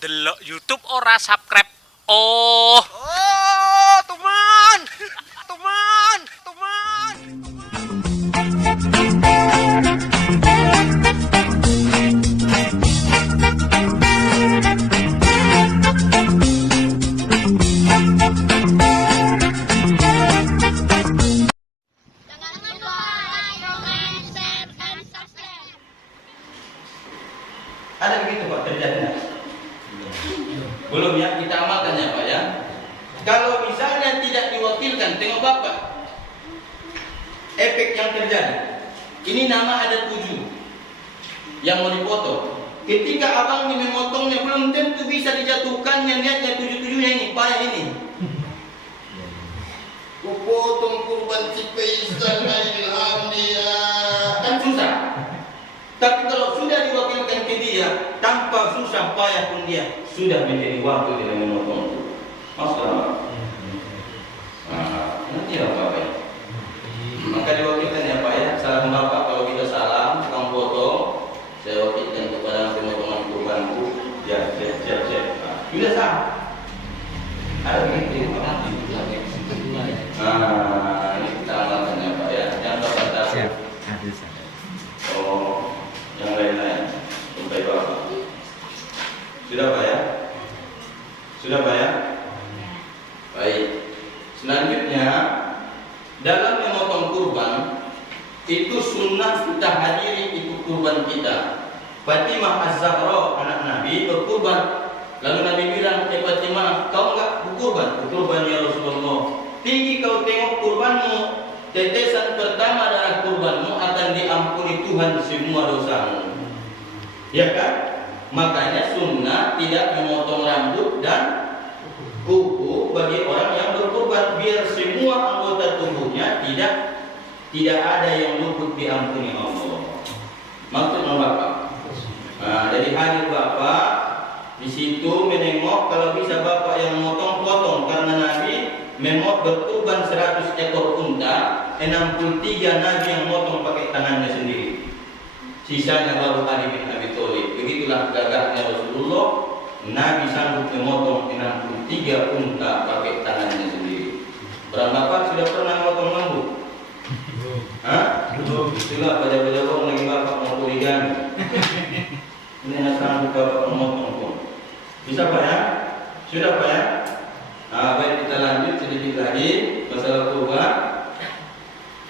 Delok YouTube ora subscribe. Oh, Tuman, tuman, tuman. Jangan lupa like, comment, share, and subscribe. Ada begitu Pak terjadinya? Belum ya, kita amalkan ya Pak ya. Kalau misalnya tidak diwakilkan, tengok Bapak, efek yang terjadi. Ini nama ada 7 yang mau dipotong. Ketika abang ini memotongnya, belum tentu bisa dijatuhkannya niatnya 7-7-nya ini, payah ini. Kupotong kurban si Faisal ilham dia, kan susah. Tapi kalau sudah diwakilkan ke dia, tanpa susah payah pun dia sudah menjadi wakil dalam memotong itu. Masalah. Nanti ya Pak ya. Maka diwakilkan ya Pak ya. Salam Bapak kalau kita salam, tukang potong, saya wakilkan kepada pemotongan kurbanku. Ya. Sudah sah. Ada begitu Pak. Ini kita amalkan ya Pak ya. Yang Bapak tahu. Oh, yang lain-lain. Sampai Bapak. Sudah Pak ya? Sudah Pak ya? Baik. Selanjutnya, dalam memotong kurban itu sunnah kita hadiri itu kurban kita. Fatimah Az-Zahra anak Nabi berkurban. Lalu Nabi bilang, Fatimah, kau enggak berkurban? Berkurban ya Rasulullah. Pergi kau tengok kurbanmu. Tetesan pertama darah kurbanmu akan diampuni Tuhan semua dosamu. Ya kan? Makanya sunnah tidak memotong rambut dan kuku bagi orang yang berkurban, biar semua anggota tubuhnya tidak ada yang luput diampuni Allah. Maksudnya Bapak. Dari hadir Bapak di situ menengok kalau bisa Bapak yang potong karena Nabi memot berkurban 100 ekor unta, 63 Nabi yang motong pakai tangannya sendiri. Sisanya baru Ali bin Abi Thalib. Begitulah gagahnya Rasulullah. Nabi sanggup memotong 63 unta pakai tangannya sendiri. Berapa Bapak sudah pernah memotong lembu? Hah? Itulah pada orang lagi Bapak mau poligami. Ini hanya sanggup Bapak memotong pun. Bisa Pak ya? Sudah Pak ya? Baik, kita lanjut sedikit lagi masalah kurban.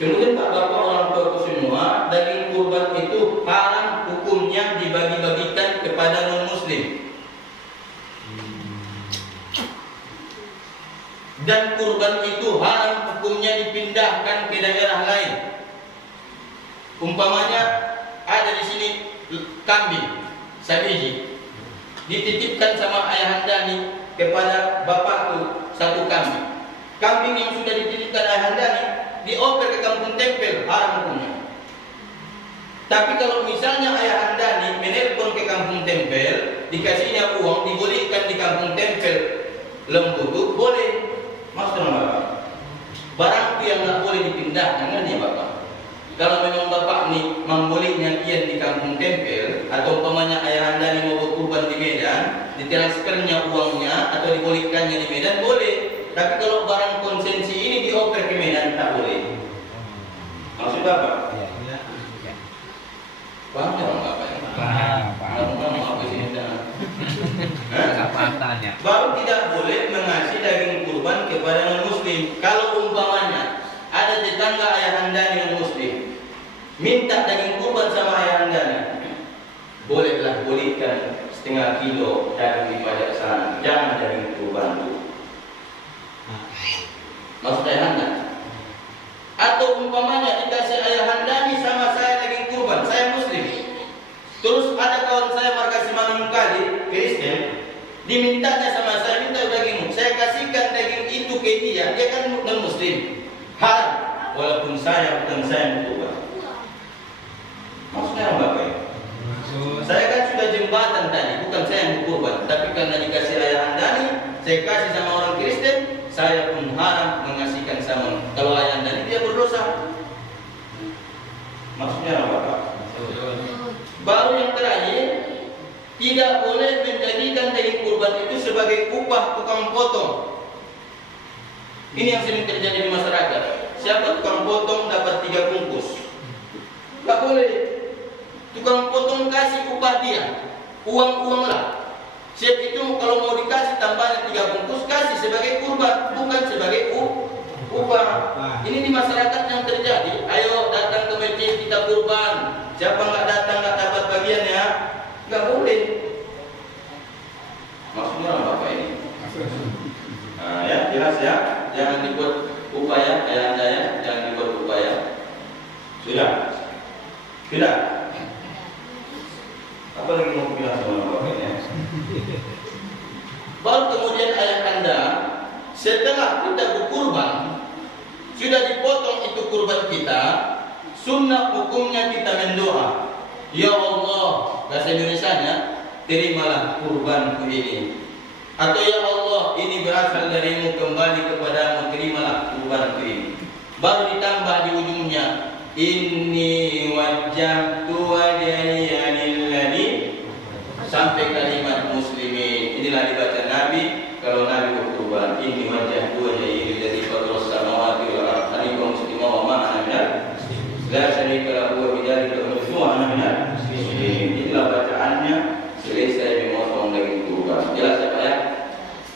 Kemudian Pak Bapak orang tua semua, daging kurban itu haram hukumnya dibagi-bagikan kepada non-muslim. Dan kurban itu haram hukumnya dipindahkan ke daerah lain. Umpamanya ada di sini kambing sabiji, dititipkan sama ayahanda nih kepada bapakku satu kambing. Kambing yang sudah dititipkan ayahanda nih dioper ke kampung tempel, haram hukumnya. Tapi kalau misalnya ayahanda nih menelpon ke kampung tempel, dikasihnya uang, dibolehkan di kampung tempel lembu itu boleh. Maksudnya Bapak, barang yang tak boleh dipindah, jangan ya Bapak. Kalau memang Bapak nih membolehnya kian di kampung tempel, atau umpamanya ayahanda nih mau berkurban di Medan, ditransfernya uangnya atau dibolehkannya di Medan boleh. Tapi kalau barang konsensi ini dioper ke Medan tak boleh. Maksud Bapak? Paham ya orang Bapak? Paham apa sih ini? Baru tidak boleh mengasih daging kurban kepada non-muslim. Kalau umpamanya ada tetangga ayahanda yang muslim minta daging kurban sama ayahanda, bolehlah bolehkan setengah kilo daging di pajak sana. Jangan daging kurban itu. Maksud ayahanda. Atau umpamanya dikasih ayahanda ini sama saya daging kurban, saya muslim. Terus ada kawan saya markas Manung Kali, Kristen, dimintanya sama saya, minta daging, saya kasihkan daging itu ke dia kan non muslim. Haram, walaupun saya bukan saya yang berkurban. Maksudnya apa Bapak? Saya kan sudah jembatan tadi, bukan saya yang berkurban, tapi karena dikasih ayahanda ini, saya kasih sama orang Kristen, saya pun haram mengasihkan sama. Kalau ayahanda ini dia berdosa. Maksudnya apa Bapak? Baru yang terakhir, tidak boleh menjadikan daging kurban itu sebagai upah tukang potong. Ini yang sering terjadi di masyarakat. Siapa tukang potong dapat 3 bungkus? Gak boleh. Tukang potong kasih upah dia, uang lah. Siap itu kalau mau dikasih tambahnya 3 bungkus, kasih sebagai kurban, bukan sebagai upah. Ini di masyarakat yang terjadi. Ayo datang ke masjid kita kurban. Siapa nggak datang nggak dapat bagian ya? Nggak boleh. Maksudnya apa ini? Nah, ya jelas ya. Jangan dibuat upaya, ayah ya, jangan dibuat upaya. Sudah? Sudah? Apa lagi mau bilang sama bapak ya? Baru kemudian ayah anda, setelah kita berkurban, sudah dipotong itu kurban kita, sunnah hukumnya kita mendoa, ya Allah, bahasa Indonesianya, terimalah kurbanku ini. Atau ya Allah, ini berasal darimu, kembali kepadamu, terimalah kurbanku ini. Baru ditambah di ujungnya, inni wajjahtu wajhiya lilladzi, sampai kalimat muslimin. Inilah dibaca Nabi kalau Nabi berkurban. Inni wajjahtu wajhiya lilladzi fataras samawati wal ardi hanifan musliman wa ma ana minal la syarika lahu wa bidzalika umirtu wa ana minal muslimin. Inilah bacaannya selesai memotong daging kurban. Jelas ya Pak ya?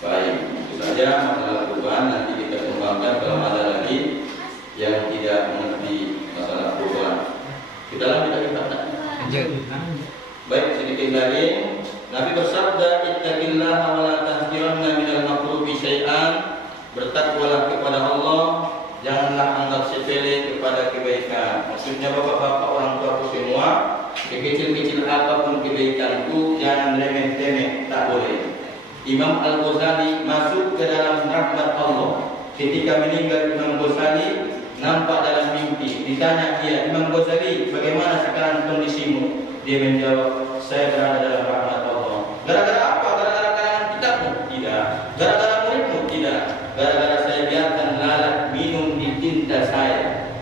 Baik, itu saja masalah kurban. Nanti kita kembangkan kalau ada lagi yang tidak mengerti masalah kurban. Kita lanjut lagi Pak. Baik, sedikit lagi. Nabi bersabda, ittaqillaha wa la tahqiranna minal ma'rufi syai'an. Bertakwalah kepada Allah, janganlah anggap sepele kepada kebaikan. Maksudnya bapak-bapak, orang tua semua, kecil-kecil apapun kebaikan itu jangan remeh-temeh, tak boleh. Imam Al-Ghazali masuk ke dalam rahmat Allah. Ketika meninggal Imam Ghazali, nampak dalam mimpi. Ditanya dia, Imam Ghazali, bagaimana sekarang kondisimu? Dia menjawab, saya berada dalam rahmat Allah. Gara-gara apa? Gara-gara karangan kitabmu? Tidak. Gara-gara muridmu? Tidak. Gara-gara saya biarkan lalat minum di tinta saya.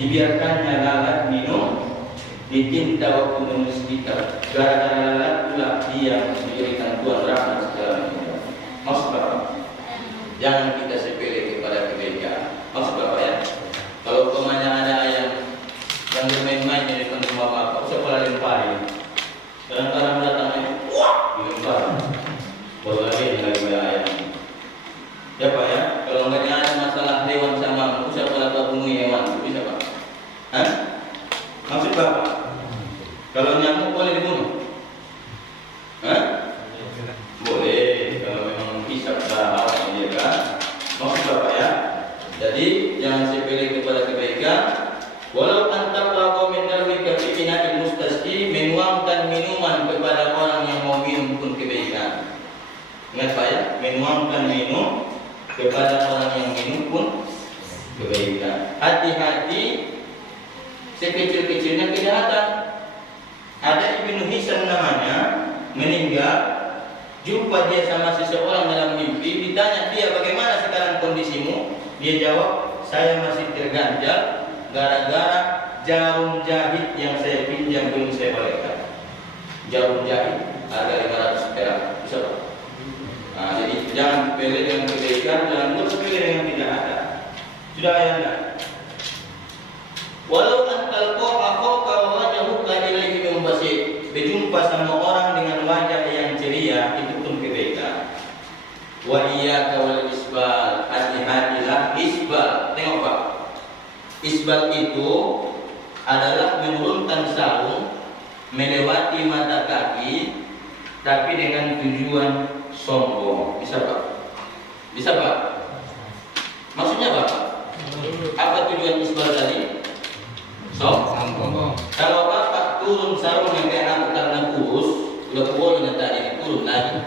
Dibiarkannya lalat minum di tinta waktu menulis kitab. Gara-gara lalat pula dia diberikan Tuhan rahmat segala macam. Maksud Bapak, jangan kita sepele kepada kebaikan. Maksud Bapak ya, kalau umpamanya ada ayam yang bermain-main di depan rumah Bapak, usah pola lemparin. Kadang-kadang datang ayam, wah, dilempar. Baru lagi yang lagi bayar ayam. Ya Pak ya, kalau nggak ada masalah hewan sama, usah pola bunuh hewan, bisa Pak? Hah? Maksud Bapak, kalau nyamuk boleh dibunuh? Hah? Boleh, kalau memang hisap bahaya dia kan. Maksud Bapak ya. Jadi jangan sepele kepada kebaikan. Walau antaqwa min dalwika fi ina'il mustasqi, menuangkan minuman kepada orang yang mau minum pun kebaikan. Ingat Pak ya, menuangkan minum kepada orang yang minum pun kebaikan. Hati-hati sekecil-kecilnya kejahatan. Ada Ibnu Hisam namanya, meninggal, jumpa dia sama seseorang dalam mimpi, ditanya dia, bagaimana sekarang kondisimu? Dia jawab, saya masih terganjal gara-gara jarum jahit yang saya pinjam belum saya balikkan. Jarum jahit harga 500 perak, bisa Pak? Nah, jadi jangan pilih dengan kebaikan, jangan pilih dengan tidak ada. Sudah ya enggak? Walau antal qa'a wajhuka ilaihi mubasir, berjumpa sama orang dengan wajah yang ceria, itu pun kebaikan. Wa iyyaka wal isbal, hati-hatilah isbal. Tengok Pak, isbal itu adalah menurunkan sarung melewati mata kaki, tapi dengan tujuan sombong. Bisa Pak? Bisa Pak? Maksudnya Pak? Apa tujuan isbal tadi? Sombong. Kalau Bapak turun sarungnya kayak aku karena kurus, udah kubolnya tadi turun lagi.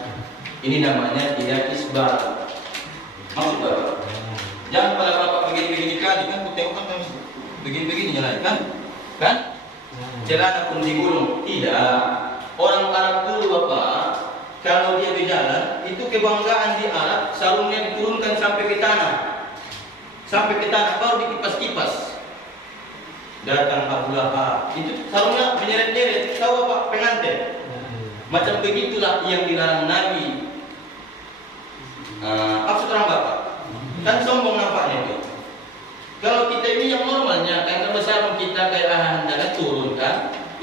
Ini namanya tidak isbal. Maksud Bapak? Jangan pada Bapak begini-begini kali kan, ku tengok kan begini-begini nyalain kan? Kan? Celana pun digulung. Tidak. Orang Arab dulu Bapak, kalau dia berjalan, itu kebanggaan di Arab, sarungnya diturunkan sampai ke tanah. Sampai ke tanah, baru dikipas-kipas. Datang Abu Lahab, itu sarungnya menyeret-nyeret. Tahu Bapak, pengantin. Macam begitulah yang dilarang Nabi.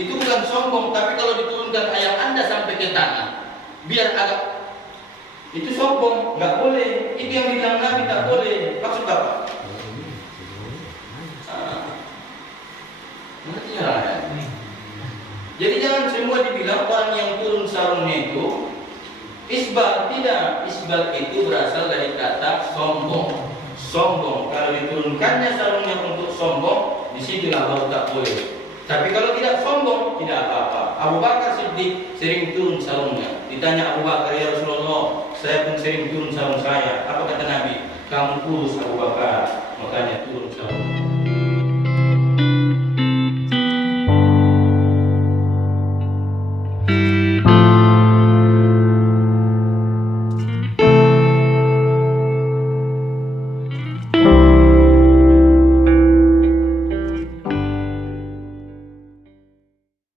itu bukan sombong, tapi kalau diturunkan ayah Anda sampai ke tanah, biar agak itu sombong, nggak boleh. Itu yang bilang Nabi tak boleh. Maksud apa? Ngerti ya? Jadi jangan semua dibilang orang yang turun sarungnya itu isbal. Tidak, isbal itu berasal dari kata sombong. Sombong, kalau diturunkannya sarungnya untuk sombong, disitulah baru tak boleh. Tapi kalau tidak sombong, tidak apa-apa. Abu Bakar Siddiq sering turun sarungnya. Ditanya Abu Bakar, ya Rasulullah, saya pun sering turun sarung saya. Apa kata Nabi? Kamu kurus Abu Bakar, makanya turun sarung.